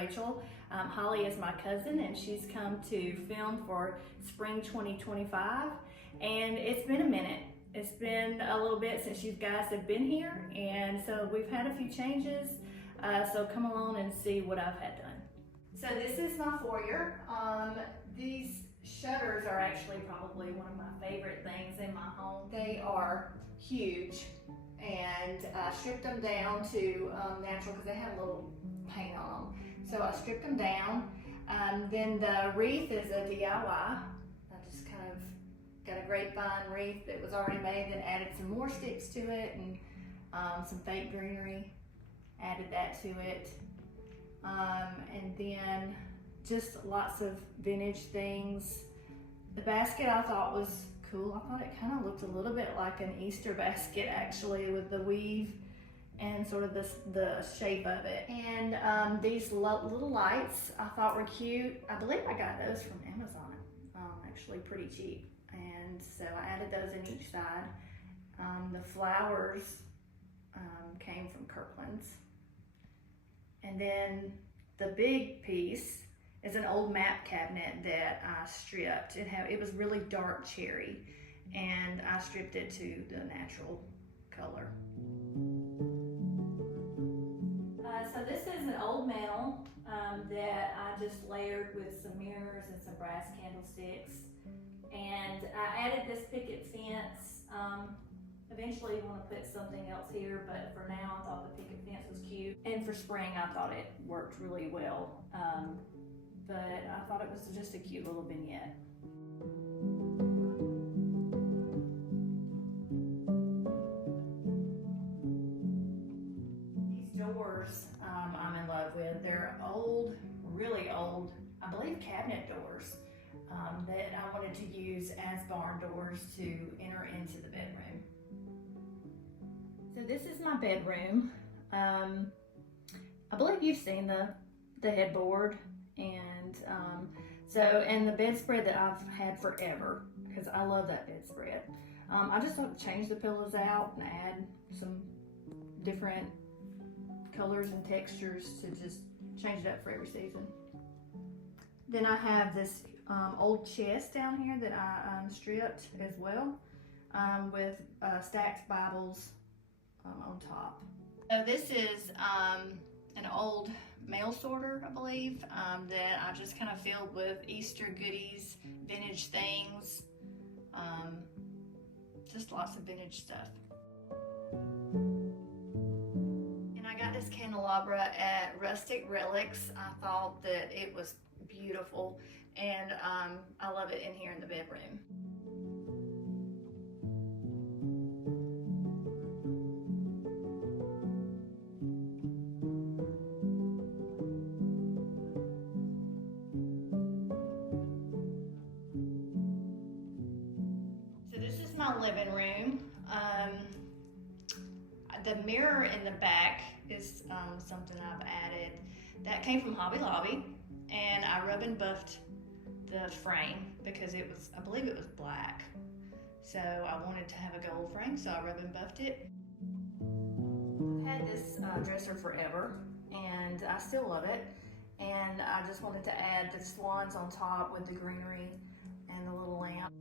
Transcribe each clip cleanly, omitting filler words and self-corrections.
Rachel. Holly is my cousin and she's come to film for spring 2025, and it's been a minute. It's been a little bit since you guys have been here, and so we've had a few changes, so come along and see what I've had done. So this is my foyer. These shutters are actually probably one of my favorite things in my home. They are huge, and I stripped them down to natural because they had a little paint on them. So I stripped them down. Then the wreath is a DIY. I just kind of got a grapevine wreath that was already made, then added some more sticks to it and some fake greenery, added that to it. And then just lots of vintage things. The basket I thought was cool. I thought it kind of looked a little bit like an Easter basket actually, with the weave and sort of the shape of it. And these little lights I thought were cute. I believe I got those from Amazon, actually pretty cheap. And so I added those in each side. The flowers came from Kirkland's. And then the big piece is an old map cabinet that I stripped. It was really dark cherry, and I stripped it to the natural color. So this is an old mantle that I just layered with some mirrors and some brass candlesticks. And I added this picket fence. Eventually I want to put something else here, but for now I thought the picket fence was cute. And for spring I thought it worked really well. But I thought it was just a cute little vignette. These doors I'm in love with. They're old, really old, I believe cabinet doors that I wanted to use as barn doors to enter into the bedroom. So this is my bedroom. I believe you've seen the headboard, and and the bedspread that I've had forever, because I love that bedspread. I just want to change the pillows out and add some different colors and textures to just change it up for every season. Then I have this old chest down here that I stripped as well, with stacked Bibles on top. So this is an old mail sorter, I believe, that I just kind of filled with Easter goodies, vintage things, just lots of vintage stuff. And I got this candelabra at Rustic Relics. I thought that it was beautiful, and I love it in here in the bedroom. My living room. The mirror in the back is something I've added. That came from Hobby Lobby, and I rub and buffed the frame because it was, I believe it was black. So I wanted to have a gold frame, so I rub and buffed it. I've had this dresser forever, and I still love it. And I just wanted to add the swans on top with the greenery and the little lamp.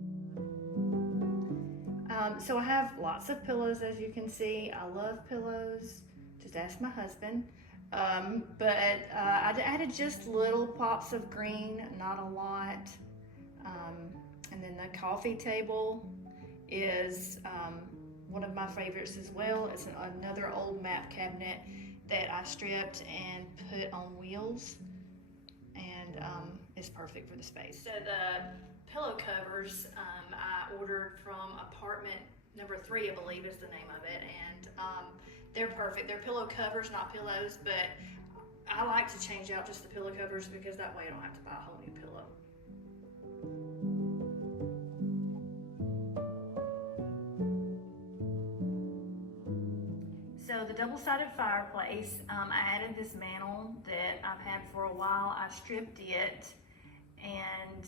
So I have lots of pillows, as you can see. I love pillows, just ask my husband. But I added just little pops of green, not a lot. And then the coffee table is one of my favorites as well. It's another old map cabinet that I stripped and put on wheels, and it's perfect for the space. So the pillow covers I ordered from apartment number 3, I believe is the name of it, and they're perfect. They're pillow covers, not pillows, but I like to change out just the pillow covers because that way I don't have to buy a whole new pillow. So the double-sided fireplace, I added this mantle that I've had for a while. I stripped it, and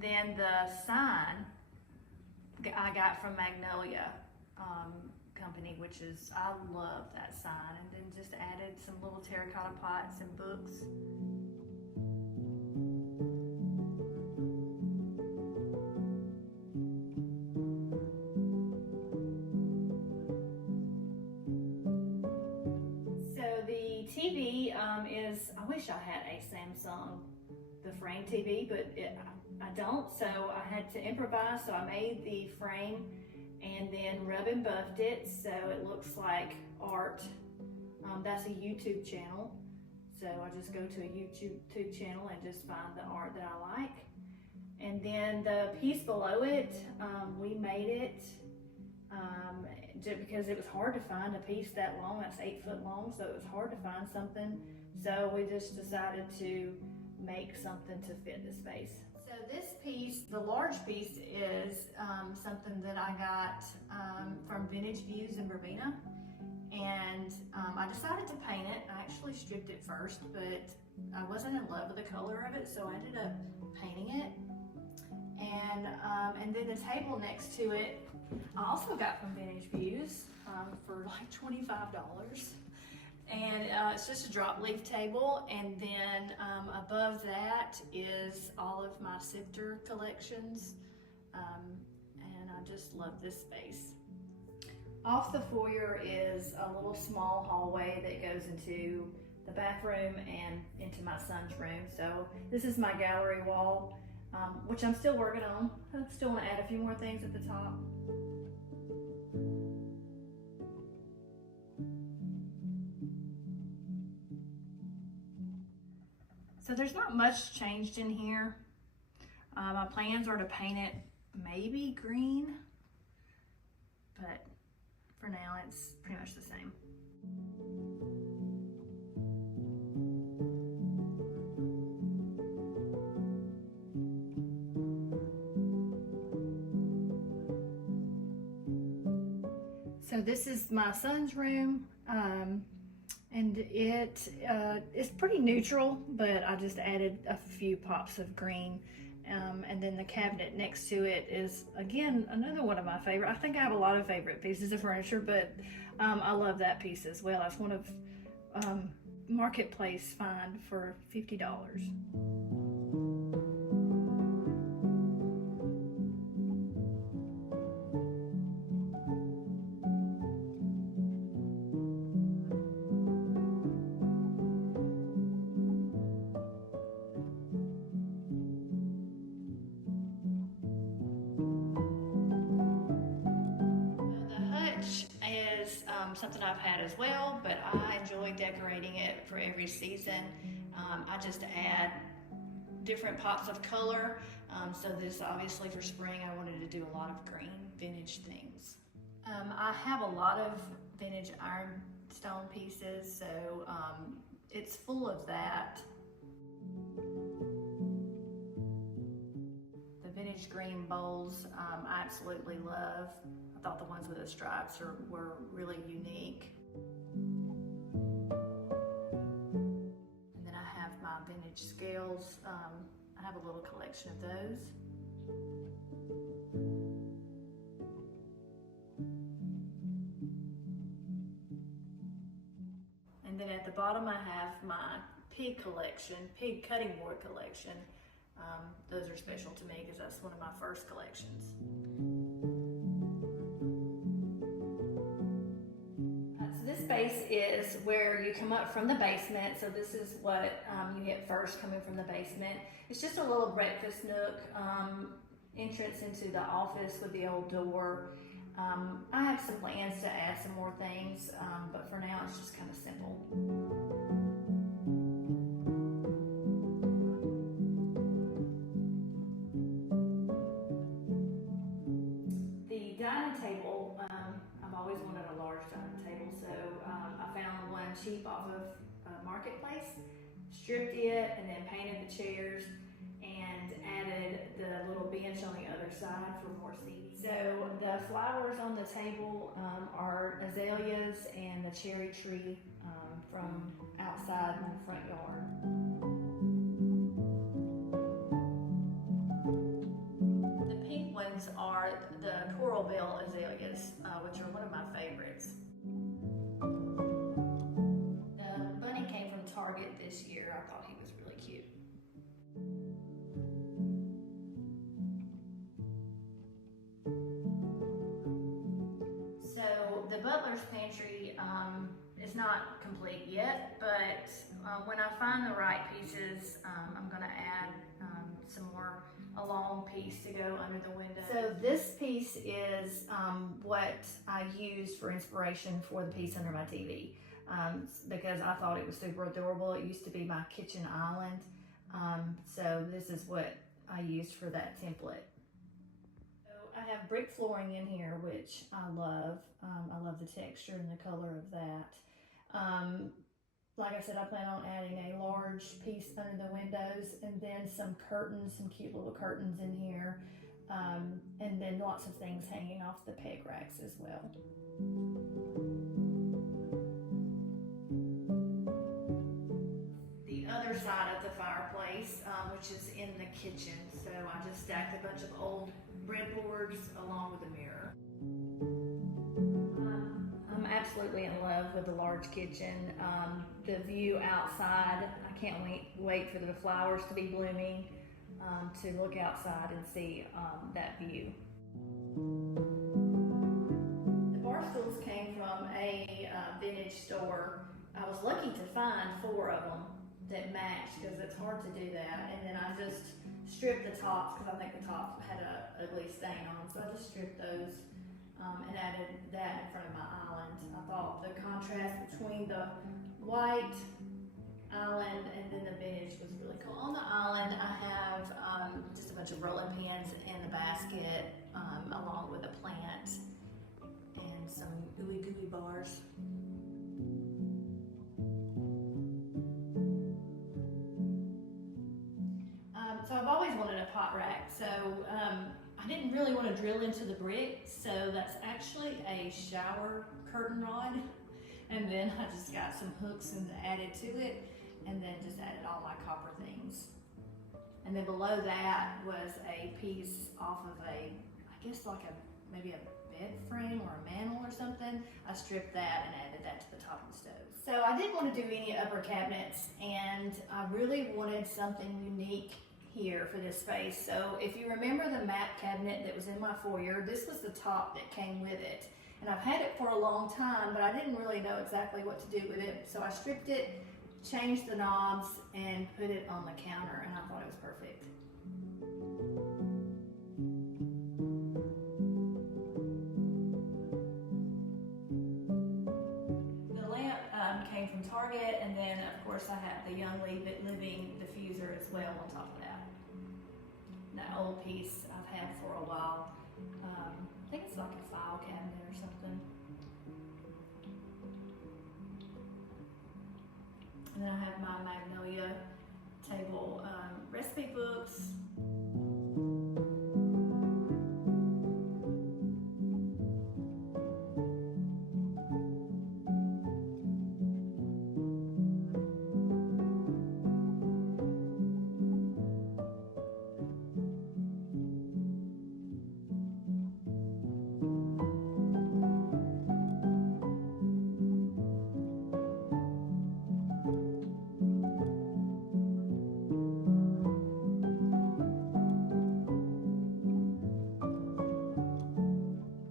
then the sign I got from Magnolia. company, which is, I love that sign. And then just added some little terracotta pots and books. So the TV is, I wish I had a Samsung, the frame TV, but I don't, so I had to improvise. So I made the frame and then rub and buffed it so it looks like art. That's a YouTube channel, so I just go to a YouTube channel and just find the art that I like. And then the piece below it, we made it just because it was hard to find a piece that long. That's 8 foot long, so it was hard to find something. So we just decided to make something to fit the space. So this piece, the large piece, is something that I got from Vintage Views in Verbena. And I decided to paint it. I actually stripped it first, but I wasn't in love with the color of it, so I ended up painting it. And then the table next to it, I also got from Vintage Views for like $25. And it's just a drop leaf table, and then above that is all of my sifter collections, and I just love this space. Off the foyer is a little small hallway that goes into the bathroom and into my son's room. So this is my gallery wall, which I'm still working on. I still want to add a few more things at the top. So there's not much changed in here. My plans are to paint it maybe green, but for now it's pretty much the same. So this is my son's room. And it's pretty neutral, but I just added a few pops of green. And then the cabinet next to it is, again, another one of my favorite. I think I have a lot of favorite pieces of furniture, but I love that piece as well. That's one of Marketplace find for $50. Something I've had as well, but I enjoy decorating it for every season. I just add different pops of color. So this, obviously for spring, I wanted to do a lot of green vintage things. I have a lot of vintage ironstone pieces, so it's full of that. The vintage green bowls I absolutely love. I thought the ones with the stripes were really unique. And then I have my vintage scales. I have a little collection of those. And then at the bottom I have my pig collection, pig cutting board collection. Those are special to me because that's one of my first collections. Space is where you come up from the basement. So this is what you hit first coming from the basement. It's just a little breakfast nook, entrance into the office with the old door. I have some plans to add some more things, but for now it's just kind of simple. The dining table, I've always wanted a large dining table, so I found one cheap off of Marketplace, stripped it, and then painted the chairs and added the little bench on the other side for more seats. So the flowers on the table are azaleas and the cherry tree from outside in the front yard. The pink ones are the coral bell azaleas, which are one of my favorites. The bunny came from Target this year. I thought he was really cute. So the butler's pantry is not complete yet, but when I find the right pieces, I'm gonna add some more, a long piece to go under the window. So this piece is what I used for inspiration for the piece under my TV, because I thought it was super adorable. It used to be my kitchen island. So this is what I used for that template. So I have brick flooring in here, which I love. I love the texture and the color of that. Like I said, I plan on adding a large piece under the windows, and then some curtains, some cute little curtains in here, and then lots of things hanging off the peg racks as well. The other side of the fireplace, which is in the kitchen, so I just stacked a bunch of old breadboards along with a mirror. I'm absolutely in love with the large kitchen. The view outside, I can't wait for the flowers to be blooming, to look outside and see that view. The bar stools came from a vintage store. I was lucky to find 4 of them that matched, because it's hard to do that. And then I just stripped the tops, because I think the top had a ugly stain on them. So I just stripped those and added that in front of my island. I thought the contrast between the white island and then the vintage was really cool. On the island, I have just a bunch of rolling pins and a basket, along with a plant and some ooey gooey bars. So I've always wanted a pot rack. So I didn't really want to drill into the brick, so that's actually a shower curtain rod. And then I just got some hooks and added to it, and then just added all my copper things. And then below that was a piece off of I guess like maybe a bed frame or a mantle or something. I stripped that and added that to the top of the stove. So I didn't want to do any upper cabinets, and I really wanted something unique here for this space. So if you remember the map cabinet that was in my foyer, this was the top that came with it. And I've had it for a long time, but I didn't really know exactly what to do with it. So I stripped it, changed the knobs, and put it on the counter, and I thought it was perfect. The lamp came from Target, and then of course I have the Young Living diffuser as well on top of that. That old piece I've had for a while. I think it's like a file cabinet or something. And then I have my Magnolia table recipe books.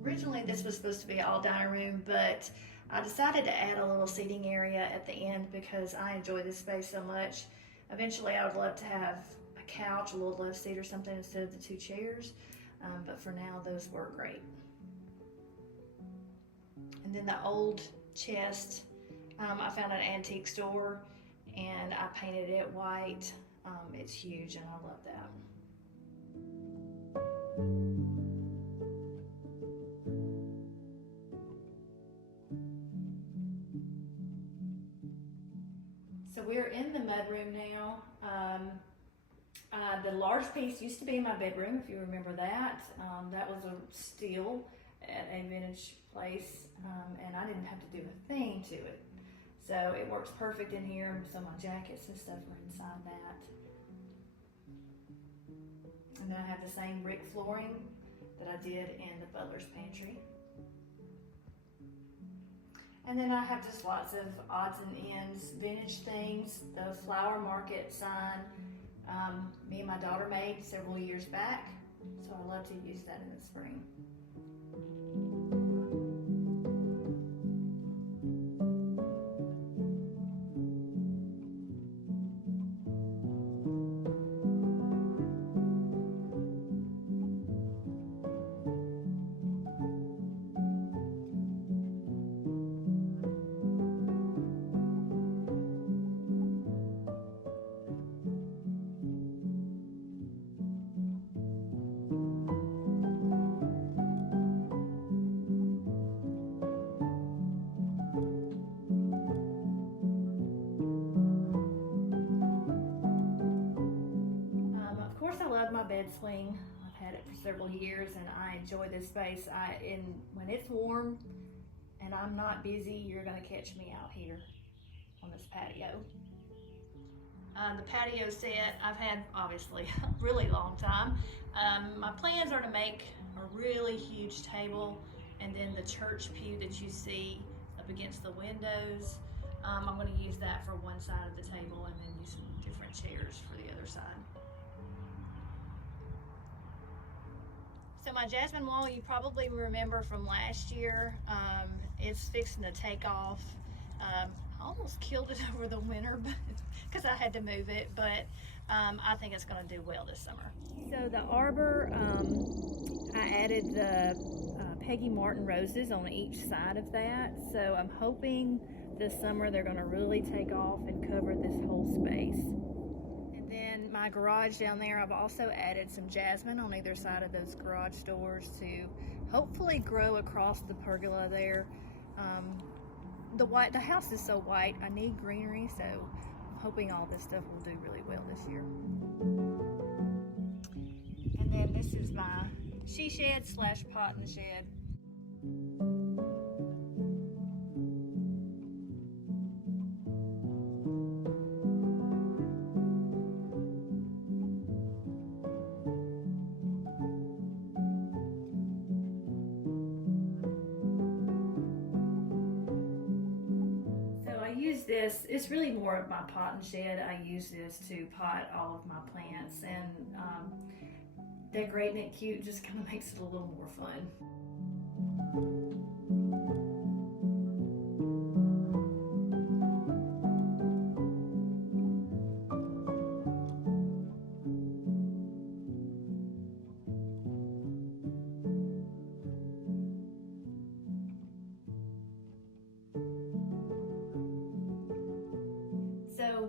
Originally this was supposed to be all dining room, but I decided to add a little seating area at the end because I enjoy this space so much. Eventually I would love to have a couch, a little love seat or something instead of the 2 chairs, but for now those work great. And then the old chest, I found at an antique store and I painted it white. It's huge and I love that. So we're in the mudroom now. The large piece used to be in my bedroom, if you remember that. That was a steal at a vintage place, and I didn't have to do a thing to it. So it works perfect in here, so my jackets and stuff are inside that. And then I have the same brick flooring that I did in the butler's pantry. And then I have just lots of odds and ends, vintage things. The flower market sign, me and my daughter made several years back. So I love to use that in the spring. Of course, I love my bed swing. I've had it for several years and I enjoy this space. When it's warm and I'm not busy, you're gonna catch me out here on this patio. The patio set I've had obviously a really long time. My plans are to make a really huge table and then the church pew that you see up against the windows. I'm going to use that for one side of the table and then use some different chairs for the other side. So my jasmine wall, you probably remember from last year, it's fixing to take off. I almost killed it over the winter because I had to move it, but I think it's going to do well this summer. So the arbor, I added the Peggy Martin roses on each side of that. So I'm hoping this summer they're going to really take off and cover this whole space. And then my garage down there, I've also added some jasmine on either side of those garage doors to hopefully grow across the pergola there. The house is so white, I need greenery, so I'm hoping all this stuff will do really well this year. And then this is my she shed / pot in the shed. This, it's really more of my pot and shed. I use this to pot all of my plants and decorating it cute just kind of makes it a little more fun.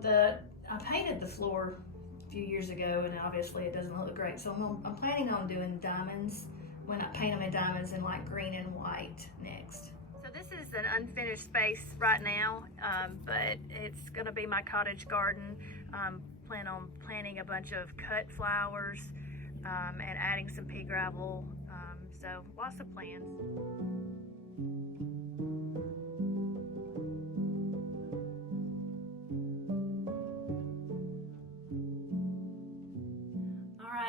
So I painted the floor a few years ago and obviously it doesn't look great. So I'm planning on doing diamonds when I paint them in diamonds in like green and white next. So this is an unfinished space right now, but it's gonna be my cottage garden. Plan on planting a bunch of cut flowers and adding some pea gravel. So lots of plans.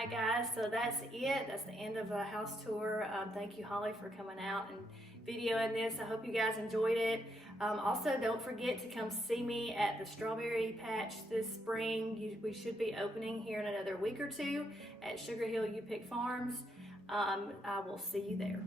Guys, so that's it. That's the end of a house tour. Thank you, Holly, for coming out and videoing this. I hope you guys enjoyed it. Also, don't forget to come see me at the strawberry patch this spring. We should be opening here in another week or two at Sugar Hill U Pick Farms. I will see you there.